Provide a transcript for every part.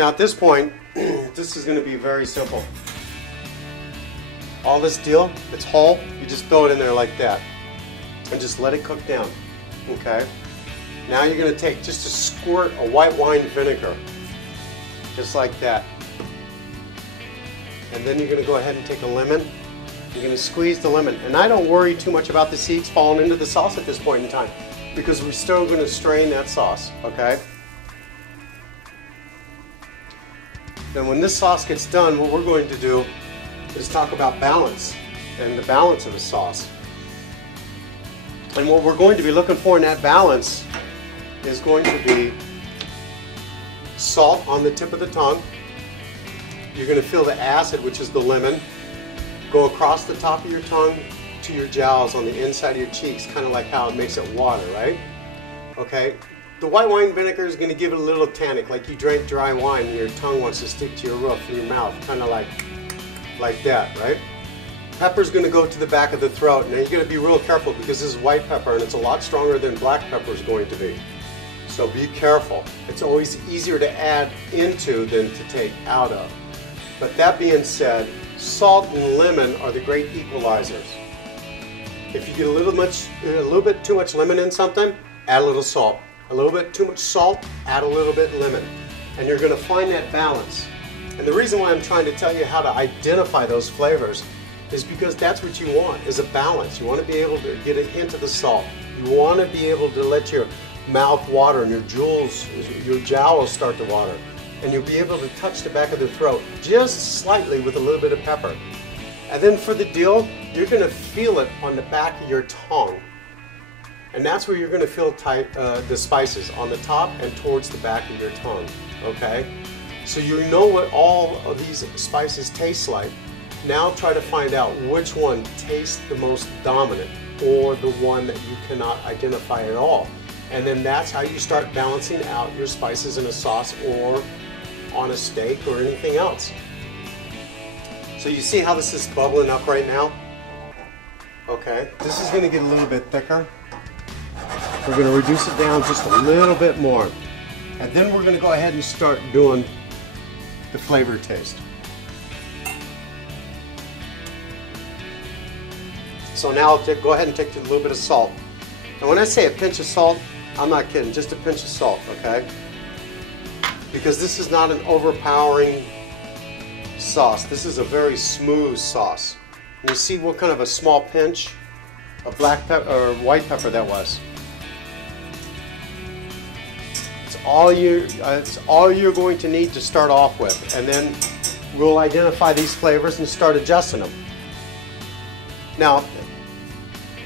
Now at this point, this is going to be very simple. All this dill, it's whole, you just throw it in there like that and just let it cook down. Okay? Now you're going to take just a squirt of white wine vinegar, just like that. And then you're going to go ahead and take a lemon. You're going to squeeze the lemon. And I don't worry too much about the seeds falling into the sauce at this point in time, because we're still going to strain that sauce, okay? Then when this sauce gets done, what we're going to do is talk about balance and the balance of the sauce. And what we're going to be looking for in that balance is going to be salt on the tip of the tongue. You're going to feel the acid, which is the lemon, go across the top of your tongue to your jowls on the inside of your cheeks, kind of like how it makes it water, right? Okay. The white wine vinegar is going to give it a little tannic, like you drank dry wine and your tongue wants to stick to your roof in your mouth, kind of like that, right? Pepper's going to go to the back of the throat. Now you're going to be real careful because this is white pepper and it's a lot stronger than black pepper is going to be. So be careful. It's always easier to add into than to take out of. But that being said, salt and lemon are the great equalizers. If you get a little bit too much lemon in something, add a little salt. A little bit too much salt, add a little bit lemon. And you're going to find that balance. And the reason why I'm trying to tell you how to identify those flavors is because that's what you want, is a balance. You want to be able to get a hint of the salt. You want to be able to let your mouth water and your jowls start to water. And you'll be able to touch the back of the throat just slightly with a little bit of pepper. And then for the dill, you're going to feel it on the back of your tongue. And that's where you're going to feel the spices, on the top and towards the back of your tongue, okay? So you know what all of these spices taste like. Now try to find out which one tastes the most dominant, or the one that you cannot identify at all. And then that's how you start balancing out your spices in a sauce or on a steak or anything else. So you see how this is bubbling up right now? Okay, this is going to get a little bit thicker. We're going to reduce it down just a little bit more. And then we're going to go ahead and start doing the flavor taste. So now go ahead and take a little bit of salt. And when I say a pinch of salt, I'm not kidding, just a pinch of salt, okay? Because this is not an overpowering sauce. This is a very smooth sauce. And you see what kind of a small pinch of black pepper or white pepper that was. It's all you're going to need to start off with, and then we'll identify these flavors and start adjusting them. Now,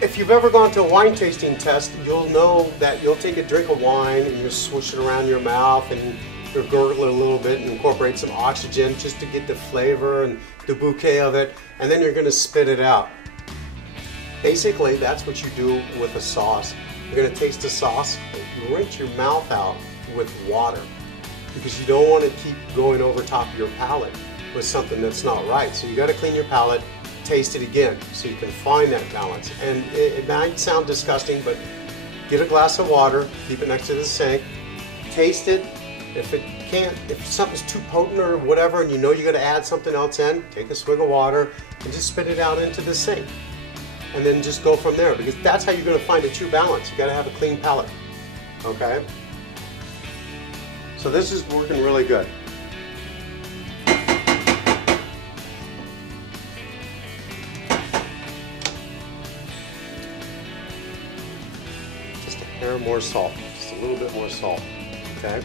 if you've ever gone to a wine tasting test, you'll know that you'll take a drink of wine and you swish it around your mouth and you'll gurgle it a little bit and incorporate some oxygen just to get the flavor and the bouquet of it, and then you're going to spit it out. Basically, that's what you do with a sauce. You're going to taste the sauce, you rinse your mouth out with water, because you don't want to keep going over top of your palate with something that's not right. So you got to clean your palate, taste it again so you can find that balance. And it might sound disgusting, but get a glass of water, keep it next to the sink, taste it. If something's too potent or whatever and you know you got to add something else in, take a swig of water and just spit it out into the sink. And then just go from there, because that's how you're going to find a true balance. You got to have a clean palate. Okay? So this is working really good. Just a hair more salt, just a little bit more salt. Okay?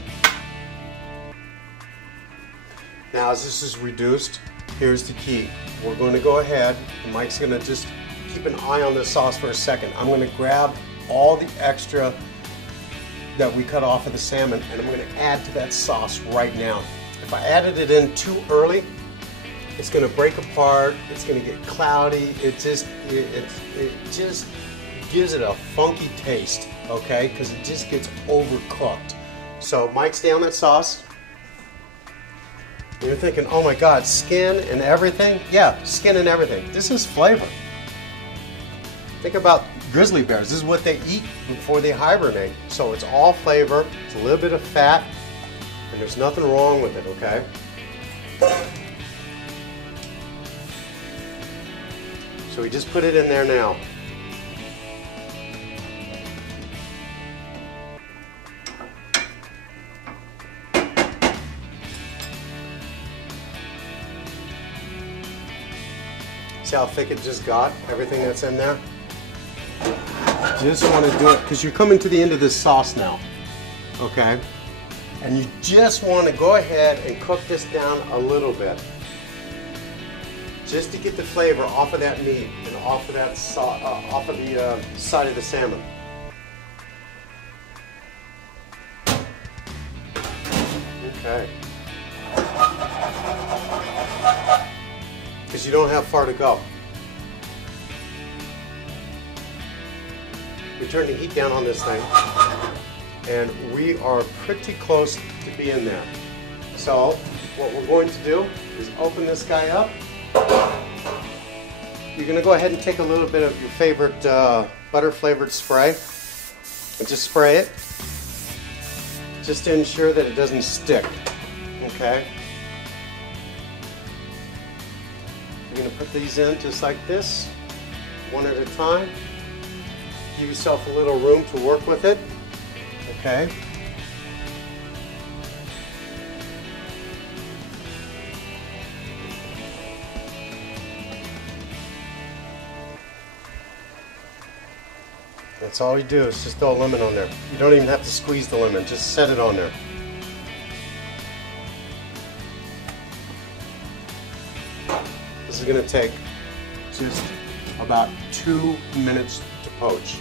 Now as this is reduced, here's the key. We're going to go ahead, and Mike's going to just keep an eye on this sauce for a second. I'm going to grab all the extra that we cut off of the salmon and I'm going to add to that sauce right now. If I added it in too early, it's going to break apart, it's going to get cloudy, it just gives it a funky taste, okay, because it just gets overcooked. So Mike's down that sauce. And you're thinking, oh my God, skin and everything? Yeah, skin and everything. This is flavor. Think about grizzly bears. This is what they eat before they hibernate. So it's all flavor, it's a little bit of fat, And there's nothing wrong with it, okay? So we just put it in there now. See how thick it just got, everything that's in there? Just want to do it, because you're coming to the end of this sauce now, okay? And you just want to go ahead and cook this down a little bit, just to get the flavor off of that meat and off of that off of the side of the salmon. Okay. Because you don't have far to go. We turn the heat down on this thing, and we are pretty close to being there. So what we're going to do is open this guy up. You're going to go ahead and take a little bit of your favorite butter flavored spray and just spray it, just to ensure that it doesn't stick. Okay? You're going to put these in just like this, one at a time. Give yourself a little room to work with it. Okay? That's all you do is just throw a lemon on there. You don't even have to squeeze the lemon, just set it on there. This is going to take just about 2 minutes to poach.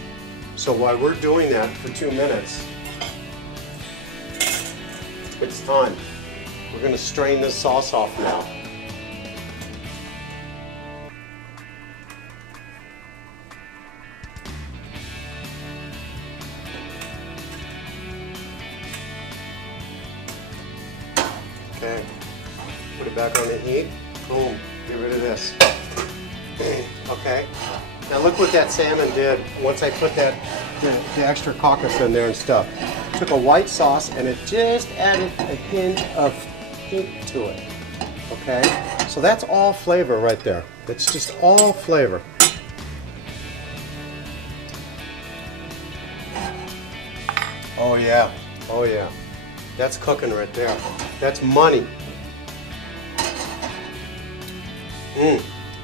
So while we're doing that for 2 minutes, it's time. We're going to strain this sauce off now. Okay, put it back on the heat. Boom, get rid of this. Okay, now look what that salmon did once I put the extra caucus in there and stuff. Took a white sauce and it just added a hint of heat to it. Okay, so that's all flavor right there. It's just all flavor. Oh yeah, oh yeah. That's cooking right there. That's money.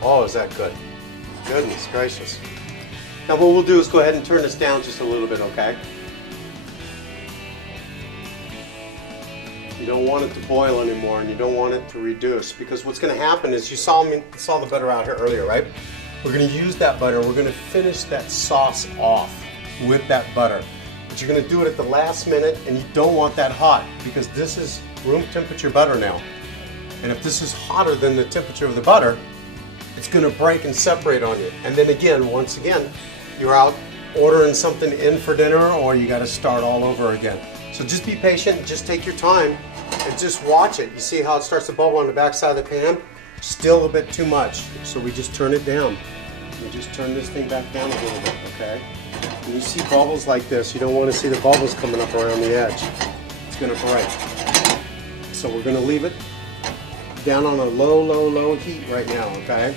Oh, is that good? Goodness gracious. Now what we'll do is go ahead and turn this down just a little bit, okay? You don't want it to boil anymore, and you don't want it to reduce, because what's going to happen is, you saw the butter out here earlier, right? We're going to use that butter. We're going to finish that sauce off with that butter. But you're going to do it at the last minute, and you don't want that hot, because this is room temperature butter now. And if this is hotter than the temperature of the butter, it's going to break and separate on you. And then again, once again, you're out ordering something in for dinner, or you got to start all over again. So just be patient, just take your time, and just watch it. You see how it starts to bubble on the back side of the pan? Still a bit too much, so we just turn it down. We just turn this thing back down a little bit, okay? When you see bubbles like this, you don't want to see the bubbles coming up around the edge. It's going to break. So we're going to leave it down on a low, low, low heat right now, okay?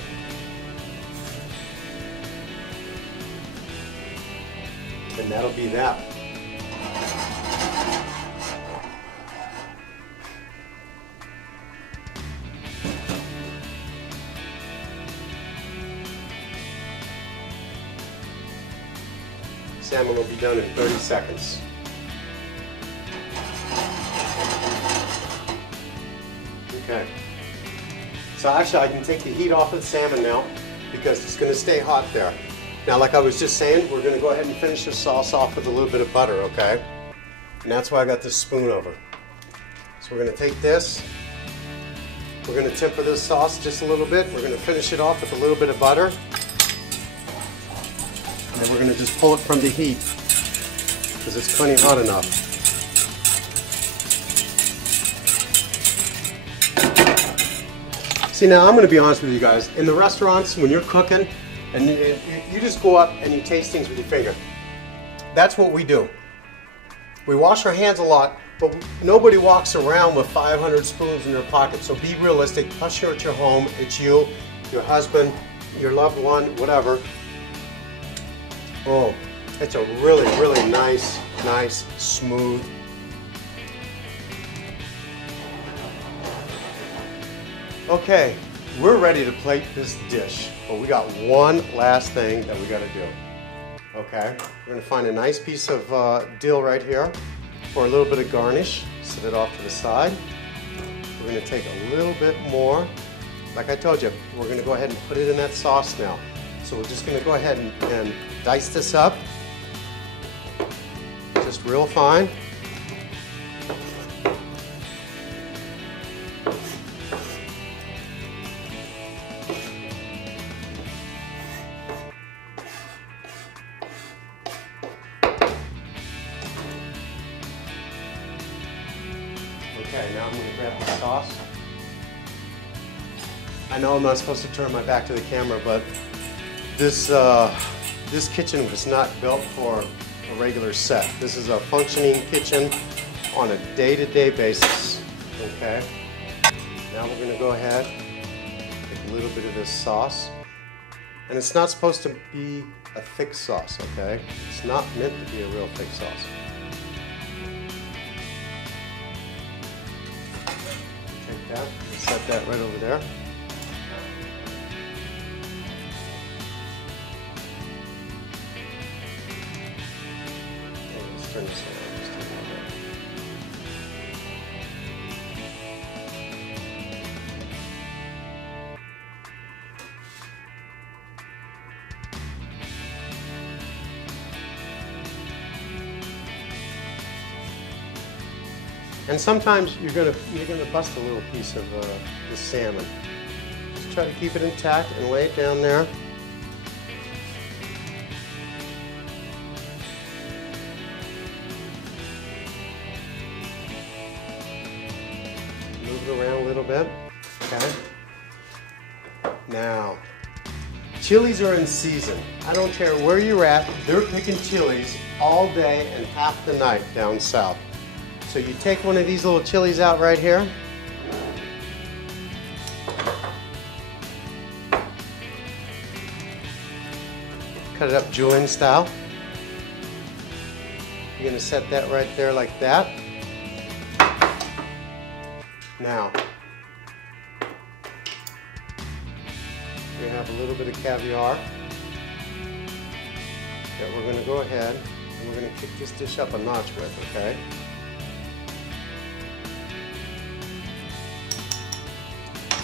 And that'll be that. Salmon will be done in 30 seconds. Okay. So actually I can take the heat off of the salmon now, because it's going to stay hot there. Now, like I was just saying, we're going to go ahead and finish the sauce off with a little bit of butter, okay? And that's why I got this spoon over. So we're going to take this. We're going to temper this sauce just a little bit. We're going to finish it off with a little bit of butter. And then we're going to just pull it from the heat, because it's plenty hot enough. See, now I'm going to be honest with you guys. In the restaurants, when you're cooking, and you just go up and you taste things with your finger. That's what we do. We wash our hands a lot, But nobody walks around with 500 spoons in their pocket, so be realistic. Plus you're at your home, it's you, your husband, your loved one, whatever. Oh, it's a really, really nice, smooth. Okay, we're ready to plate this dish, but we got one last thing that we got to do. Okay, we're going to find a nice piece of dill right here for a little bit of garnish. Set it off to the side. We're going to take a little bit more. Like I told you, we're going to go ahead and put it in that sauce now. So we're just going to go ahead and dice this up, just real fine. Okay, now I'm going to grab the sauce. I know I'm not supposed to turn my back to the camera, but this kitchen was not built for a regular set. This is a functioning kitchen on a day-to-day basis. Okay. Now we're going to go ahead, take a little bit of this sauce, and it's not supposed to be a thick sauce. Okay, it's not meant to be a real thick sauce. Take that and set that right over there. Turn this around just a little bit. And sometimes you're gonna bust a little piece of the salmon. Just try to keep it intact and lay it down there. Move it around a little bit. Okay. Now, chilies are in season. I don't care where you're at, they're picking chilies all day and half the night down south. So you take one of these little chilies out right here. Cut it up julienne style. You're going to set that right there like that. Now, we have a little bit of caviar that we're going to go ahead and we're going to kick this dish up a notch with, okay?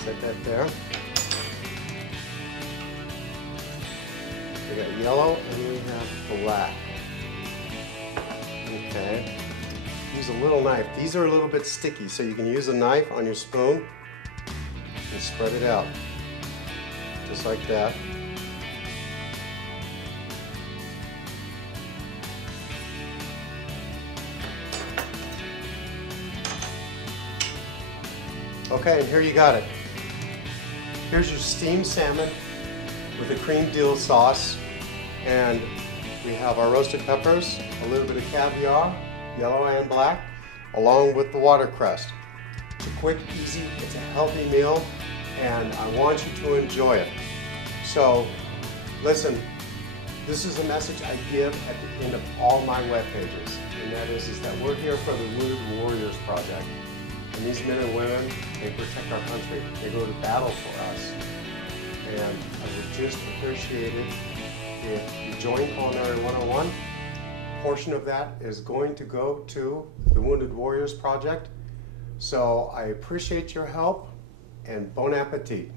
Set that there. We got yellow and we have black. Okay. Use a little knife. These are a little bit sticky, so you can use a knife on your spoon and spread it out. Just like that. Okay, and here you got it. Here's your steamed salmon with a cream dill sauce, and we have our roasted peppers, a little bit of caviar, yellow and black, along with the watercress. It's a quick, easy, it's a healthy meal, and I want you to enjoy it. So, listen, this is a message I give at the end of all my web pages, and that is that we're here for the Wounded Warriors Project. And these men and women, they protect our country. They go to battle for us. And I would just appreciate it if you join Culinary 101. A portion of that is going to go to the Wounded Warriors Project. So I appreciate your help, and bon appetit.